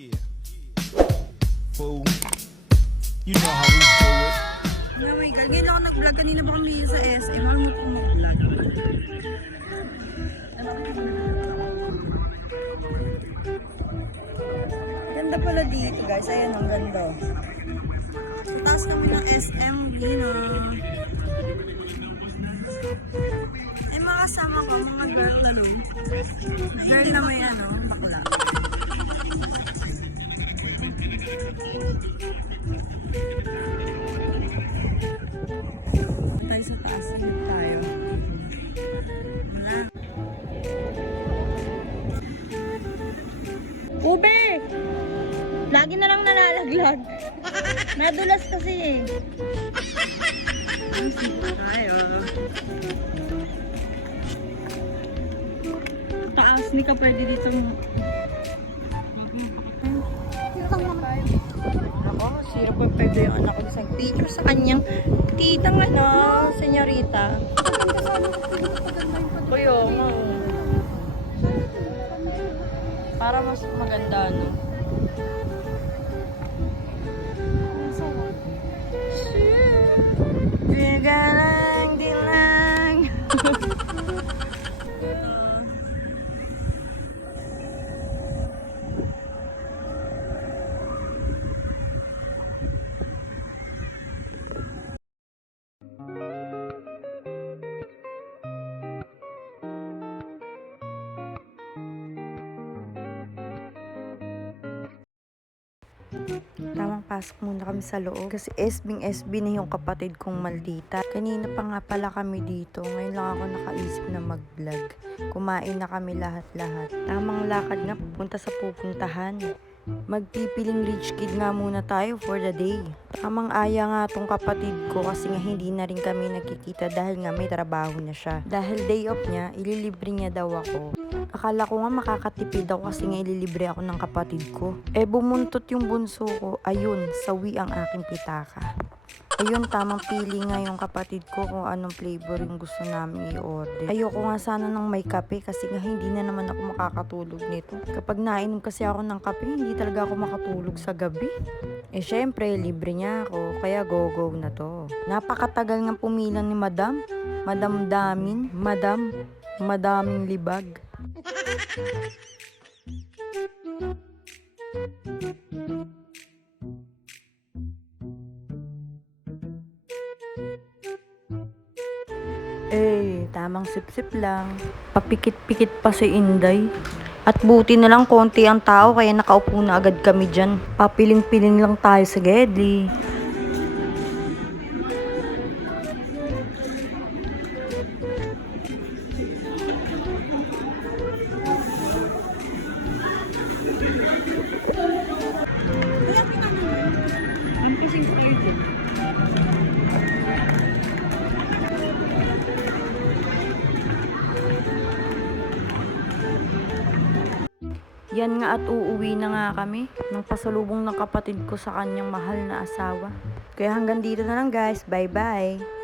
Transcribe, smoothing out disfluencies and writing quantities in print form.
Yeah. Fool. You know how we do it. Oh my God, ngayon ako nag-vlog. Kanina pa kami sa SM. Alam mo po mag-vlog. Ganda pala dito guys. Ayan, ang ganda. Taas kami ng SM. Gina. Ay, mga kasama ko, mga girl lalo. Girl na may bakla. Tayo sa taas, silip tayo. Wala. Ube! Lagi na lang nalalaglag. Nadulas kasi eh. Tayo. Taas, hindi ka pwede dito. Ako, 0.5 na yung anak ko. Isang picture sa kanyang titang senyorita. Kuya, nga. Para mas maganda, no? Digalang, dilang. Tamang pasok muna kami sa loob kasi SB na yung kapatid kong maldita. Kanina pa nga pala kami dito. Ngayon lang ako nakaisip na mag-vlog. Kumain na kami lahat-lahat. Tamang lakad nga pupunta sa pupuntahan. Magpipiling rich kid nga muna tayo for the day. Tamang aya nga tong kapatid ko kasi nga hindi na rin kami nagkikita dahil nga may trabaho na siya. Dahil day off niya, ililibre niya daw ako. Akala ko nga makakatipid ako kasi nga ililibre ako ng kapatid ko. Bumuntot yung bunso ko. Ayun, sawi ang aking pitaka. Ayun, tamang pili nga yung kapatid ko kung anong flavor yung gusto namin i-order. Ayoko nga sana ng may kape kasi nga hindi na naman ako makakatulog nito. Kapag nainom kasi ako ng kape, hindi talaga ako makatulog sa gabi. Syempre, libre niya ako, kaya go-go na to. Napakatagal nga pumilang ni Madam. Madaming libag. Tamang sip-sip lang. Papikit-pikit pa si Inday. At buti na lang konti ang tao kaya nakaupo na agad kami dyan. Papiling-piling lang tayo sa Gedli. Yan nga at uuwi na nga kami ng pasalubong ng kapatid ko sa kanyang mahal na asawa. Kaya hanggang dito na lang guys. Bye bye!